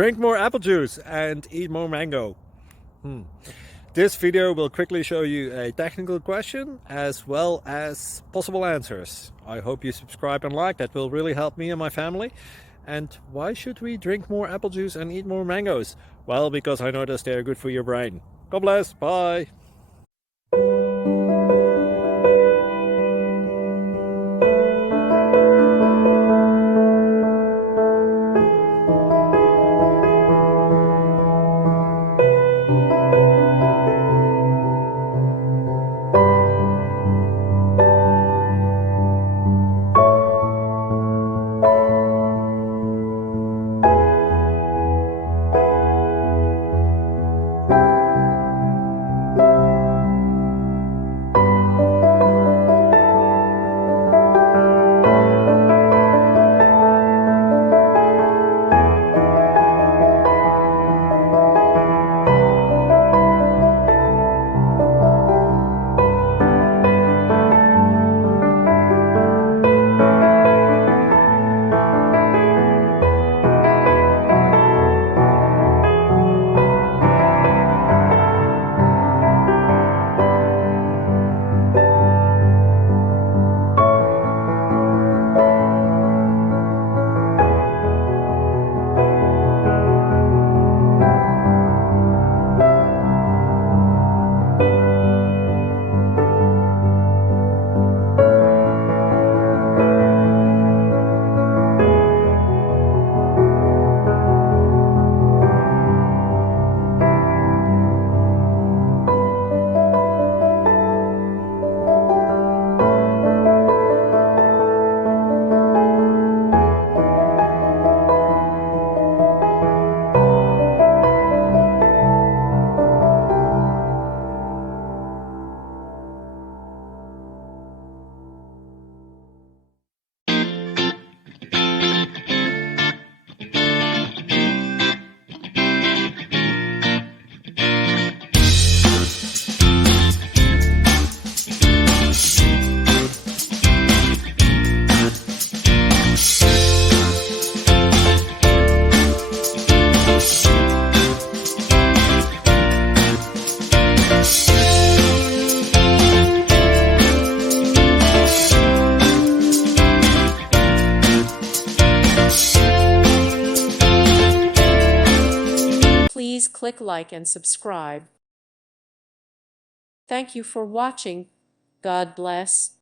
Drink more apple juice and eat more mango. This video will quickly show you a technical question as well as possible answers. I hope you subscribe and like, that will really help me and my family. And why should we drink more apple juice and eat more mangoes? Well, because I noticed they're good for your brain. God bless, bye! Please click like and subscribe. Thank you for watching. God bless.